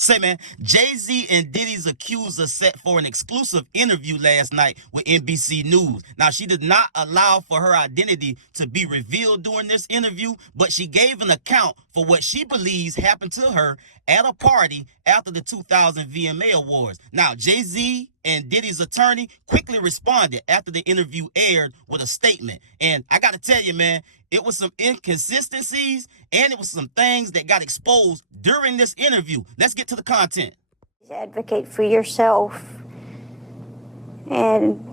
Say, man, Jay-Z and Diddy's Accuser set for an exclusive interview last night with NBC News. Now, she did not allow for her identity to be revealed during this interview, but she gave an account for what she believes happened to her at a party after the 2000 VMA Awards. Now, Jay-Z and Diddy's attorney quickly responded after the interview aired with a statement. And I got to tell you, man, it was some inconsistencies and it was some things that got exposed during this interview. Let's get to the content. Advocate for yourself and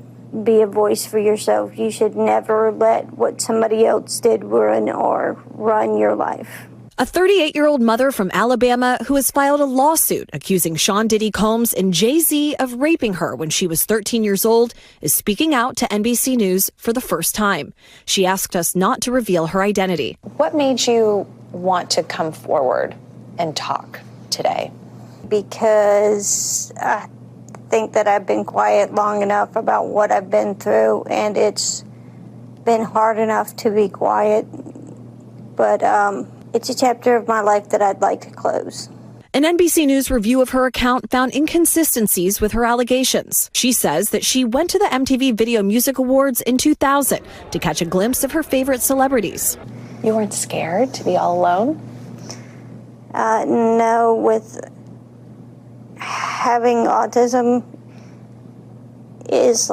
be a voice for yourself. You should never let what somebody else did run your life. A 38-year-old mother from Alabama who has filed a lawsuit accusing Sean Diddy Combs and Jay-Z of raping her when she was 13 years old is speaking out to NBC News for the first time. She asked us not to reveal her identity. What made you want to come forward and talk today? Because I think that I've been quiet long enough about what I've been through, and it's been hard enough to be quiet. But it's a chapter of my life that I'd like to close. An NBC News review of her account found inconsistencies with her allegations. She says that she went to the MTV Video Music Awards in 2000 to catch a glimpse of her favorite celebrities. You weren't scared to be all alone? No, with having autism is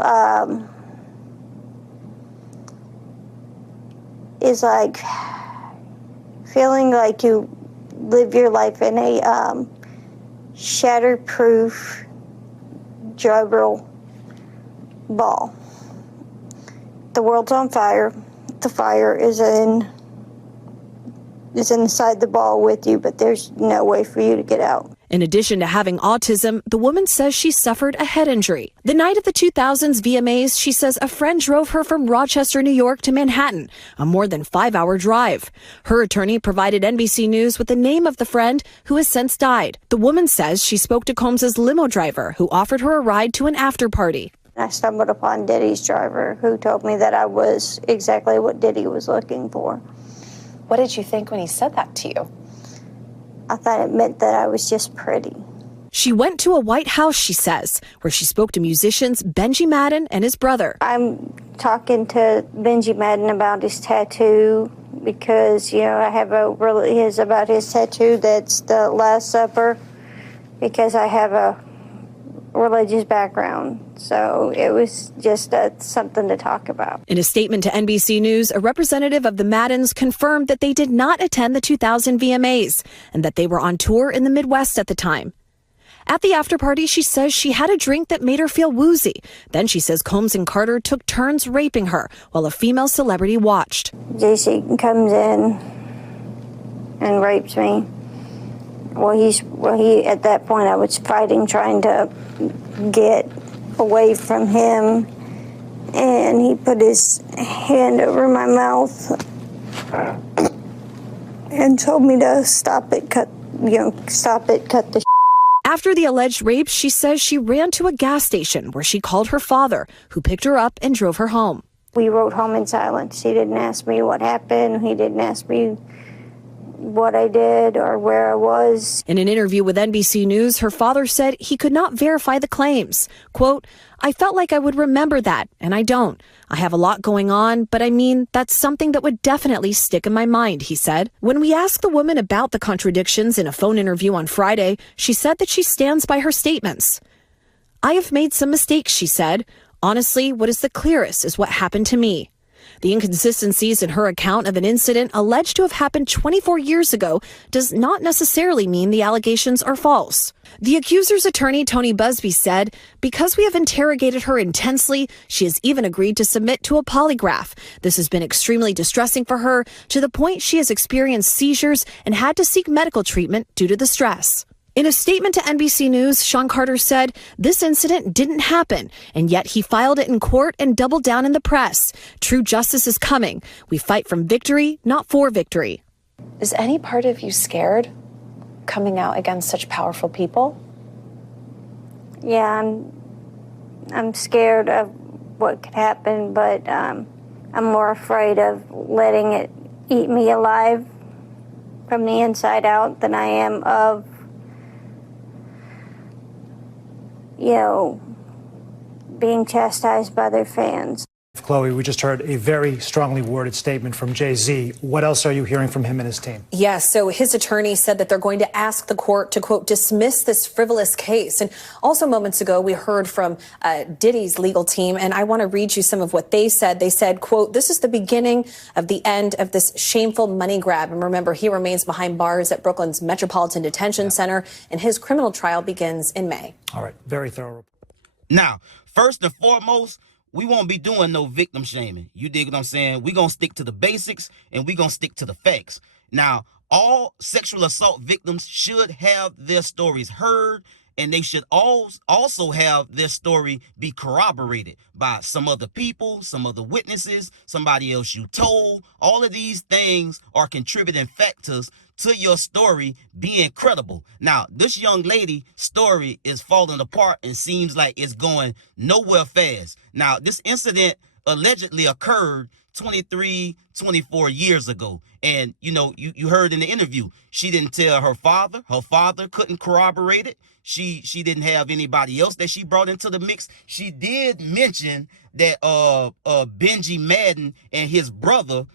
like feeling like you live your life in a shatterproof juggle ball. The world's on fire. The fire is inside the ball with you, but there's no way for you to get out. In addition to having autism, the woman says she suffered a head injury. The night of the 2000s VMAs, she says a friend drove her from Rochester, New York to Manhattan, a more than 5-hour drive. Her attorney provided NBC News with the name of the friend who has since died. The woman says she spoke to Combs' limo driver, who offered her a ride to an after party. I stumbled upon Diddy's driver, who told me that I was exactly what Diddy was looking for. What did you think when he said that to you? I thought it meant that I was just pretty. She went to a White House, she says, where she spoke to musicians Benji Madden and his brother. I'm talking to Benji Madden about his tattoo because, I have about his tattoo that's the Last Supper, because I have a religious background. So it was just something to talk about. In a statement to NBC News, a representative of the Maddens confirmed that they did not attend the 2000 VMAs and that they were on tour in the Midwest at the time. At the after party, she says she had a drink that made her feel woozy. Then she says Combs and Carter took turns raping her while a female celebrity watched. JC comes in and rapes me. He at that point I was fighting, trying to get away from him, and he put his hand over my mouth and told me to stop it, cut the. After the alleged rape, she says she ran to a gas station where she called her father, who picked her up and drove her home. We rode home in silence. He didn't ask me what happened. He didn't ask me what I did or where I was. In an interview with NBC News, her father said he could not verify the claims. Quote, "I felt like I would remember that, and I don't. I have a lot going on, but I mean, that's something that would definitely stick in my mind," he said. When we asked the woman about the contradictions in a phone interview on Friday, she said that she stands by her statements. "I have made some mistakes," she said. "Honestly, what is the clearest is what happened to me." The inconsistencies in her account of an incident alleged to have happened 24 years ago does not necessarily mean the allegations are false. The accuser's attorney, Tony Busby, said, "Because we have interrogated her intensely, she has even agreed to submit to a polygraph. This has been extremely distressing for her, to the point she has experienced seizures and had to seek medical treatment due to the stress." In a statement to NBC News, Sean Carter said this incident didn't happen, and yet he filed it in court and doubled down in the press. "True justice is coming. We fight from victory, not for victory." Is any part of you scared coming out against such powerful people? Yeah, I'm scared of what could happen, but I'm more afraid of letting it eat me alive from the inside out than I am of being chastised by their fans. Chloe, we just heard a very strongly worded statement from JAYZ. What else are you hearing from him and his team? Yes, so his attorney said that they're going to ask the court to, quote, dismiss this frivolous case. And also moments ago, we heard from Diddy's legal team, and I want to read you some of what they said. They said, quote, this is the beginning of the end of this shameful money grab. And remember, he remains behind bars at Brooklyn's Metropolitan Detention Center, and his criminal trial begins in May. All right, very thorough. Now, first and foremost, we won't be doing no victim shaming. You dig what I'm saying? We're going to stick to the basics and we're going to stick to the facts. Now, all sexual assault victims should have their stories heard, and they should also have their story be corroborated by some other people, some other witnesses, somebody else you told. All of these things are contributing factors to your story being credible. Now, this young lady's story is falling apart and seems like it's going nowhere fast. Now, this incident allegedly occurred 23, 24 years ago. And, you heard in the interview, she didn't tell her father. Her father couldn't corroborate it. She didn't have anybody else that she brought into the mix. She did mention that Benji Madden and his brother,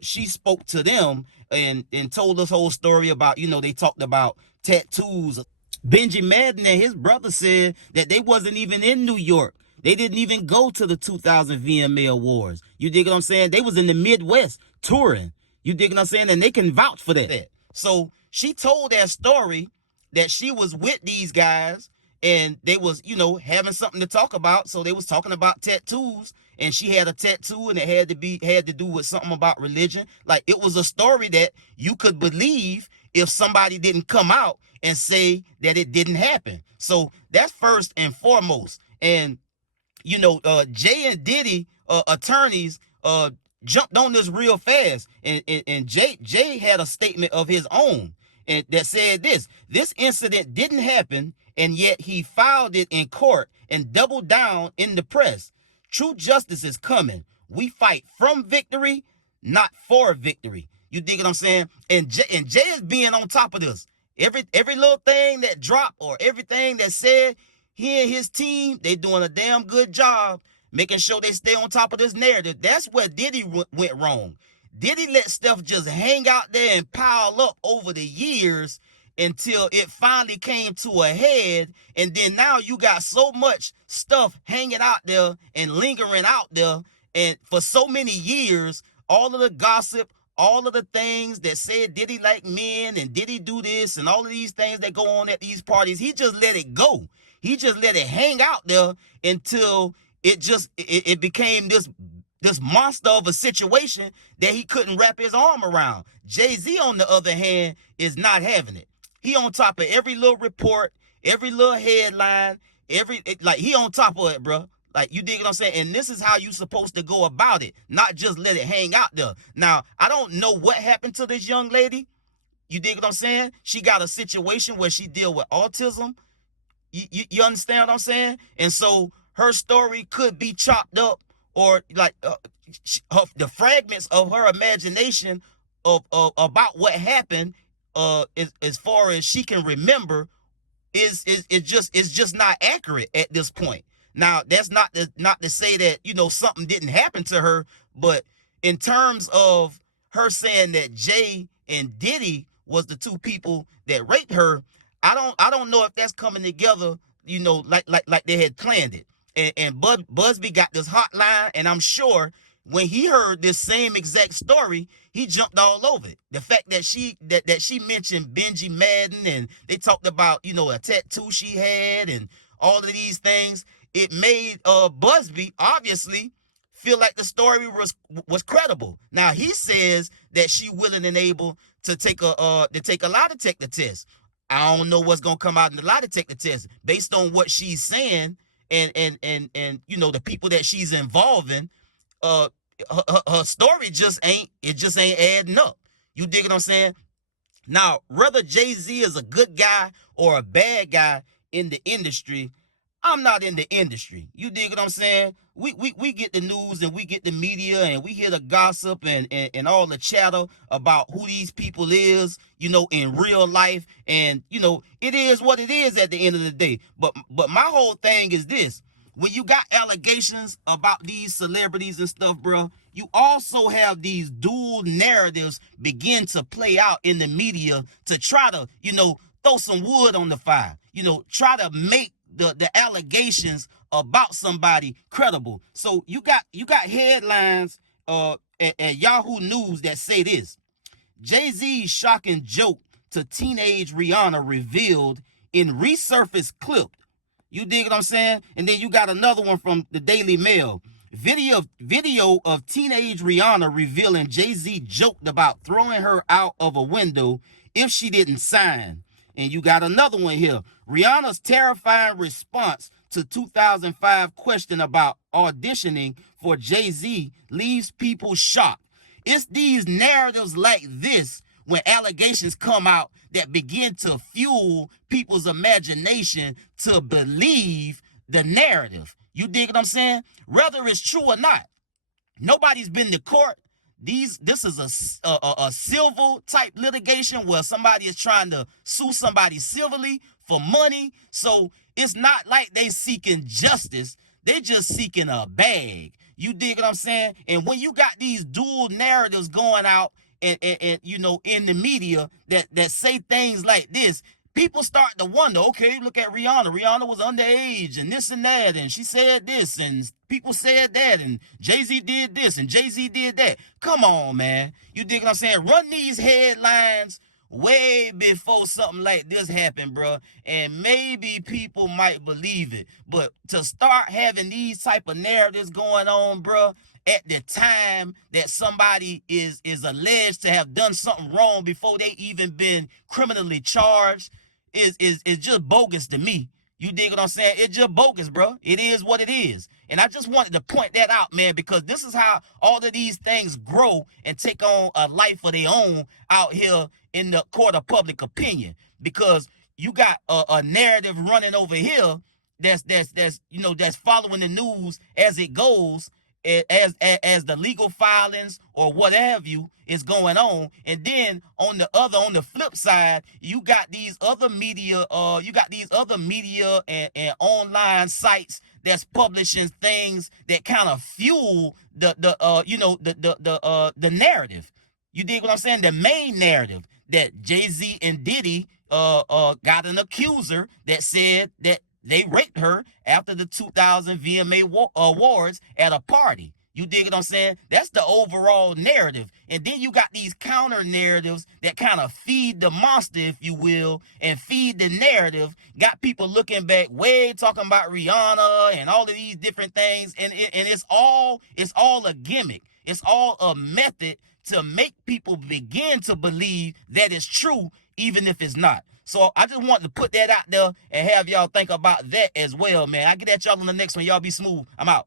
she spoke to them and told this whole story about, they talked about tattoos. Benji Madden and his brother said that they wasn't even in New York. They didn't even go to the 2000 VMA Awards. You dig what I'm saying? They was in the Midwest touring. You dig what I'm saying? And they can vouch for that. So she told that story that she was with these guys and they was, having something to talk about. So they was talking about tattoos, and she had a tattoo and it had to do with something about religion. Like, it was a story that you could believe if somebody didn't come out and say that it didn't happen. So that's first and foremost. And Jay and Diddy attorneys jumped on this real fast, and Jay had a statement of his own and that said this incident didn't happen, and yet he filed it in court and doubled down in the press. True justice is coming. We fight from victory, not for victory. You dig what I'm saying? And Jay is being on top of this. Every little thing that dropped or everything that said, he and his team, they doing a damn good job making sure they stay on top of this narrative. That's where Diddy went wrong. Diddy let stuff just hang out there and pile up over the years until it finally came to a head. And then now you got so much stuff hanging out there and lingering out there. And for so many years, all of the gossip, all of the things that said Diddy like men and Diddy do this and all of these things that go on at these parties, he just let it go. He just let it hang out there until it became this monster of a situation that he couldn't wrap his arm around. JAYZ, on the other hand, is not having it. He on top of every little report, every little headline, he on top of it, bro. Like, you dig what I'm saying? And this is how you supposed to go about it, not just let it hang out there. Now, I don't know what happened to this young lady. You dig what I'm saying? She got a situation where she deal with autism. You understand what I'm saying? And so her story could be chopped up, or like the fragments of her imagination of about what happened, as far as she can remember, is just not accurate at this point. Now, that's not to say that something didn't happen to her, but in terms of her saying that Jay and Diddy was the two people that raped her, I don't know if that's coming together, like they had planned it. And Busby got this hotline, and I'm sure when he heard this same exact story, he jumped all over it. The fact that she mentioned Benji Madden, and they talked about a tattoo she had and all of these things, it made Busby obviously feel like the story was credible. Now, he says that she willing and able to take a lie detector test. I don't know what's gonna come out in the lie detector test based on what she's saying and the people that she's involving. Her story just ain't adding up. You dig what I'm saying? Now, whether JAYZ is a good guy or a bad guy in the industry, I'm not in the industry. You dig what I'm saying? We get the news and we get the media and we hear the gossip and all the chatter about who these people is, you know, in real life. And, you know, it is what it is at the end of the day. But my whole thing is this. When you got allegations about these celebrities and stuff, bro, you also have these dual narratives begin to play out in the media to try to, you know, throw some wood on the fire, you know, try to make the allegations about somebody credible. So you got headlines at Yahoo News that say this: Jay-Z's shocking joke to teenage Rihanna revealed in resurfaced clip. You dig what I'm saying? And then you got another one from the Daily Mail. Video of teenage Rihanna revealing Jay-Z joked about throwing her out of a window if she didn't sign. And you got another one here. Rihanna's terrifying response to 2005 question about auditioning for Jay-Z leaves people shocked. It's these narratives like this when allegations come out that begin to fuel people's imagination to believe the narrative. You dig what I'm saying? Whether it's true or not, nobody's been to court. This is a civil type litigation where somebody is trying to sue somebody civilly for money. So it's not like they seeking justice. They just seeking a bag. You dig what I'm saying? And when you got these dual narratives going out and you know, in the media that say things like this, people start to wonder, okay, look at Rihanna. Rihanna was underage and this and that, and she said this, and people said that, and Jay-Z did this, and Jay-Z did that. Come on, man. You dig what I'm saying? Run these headlines way before something like this happened, bro, and maybe people might believe it. But to start having these type of narratives going on, bro, at the time that somebody is alleged to have done something wrong before they even been criminally charged is just bogus to me. You dig what I'm saying? It's just bogus, bro. It is what it is. And I just wanted to point that out, man, because this is how all of these things grow and take on a life of their own out here in the court of public opinion. Because you got a narrative running over here that's you know, that's following the news as it goes, as the legal filings or what have you is going on. And then on the flip side, you got these other media and online sites that's publishing things that kind of fuel the narrative. You dig what I'm saying? The main narrative that JAYZ and Diddy got an accuser that said that they raped her after the 2000 VMA awards at a party. You dig what I'm saying? That's the overall narrative. And then you got these counter narratives that kind of feed the monster, if you will, and feed the narrative. Got people looking back, way talking about Rihanna and all of these different things. And it's all a gimmick. It's all a method to make people begin to believe that it's true, even if it's not. So I just wanted to put that out there and have y'all think about that as well, man. I get at y'all on the next one. Y'all be smooth. I'm out.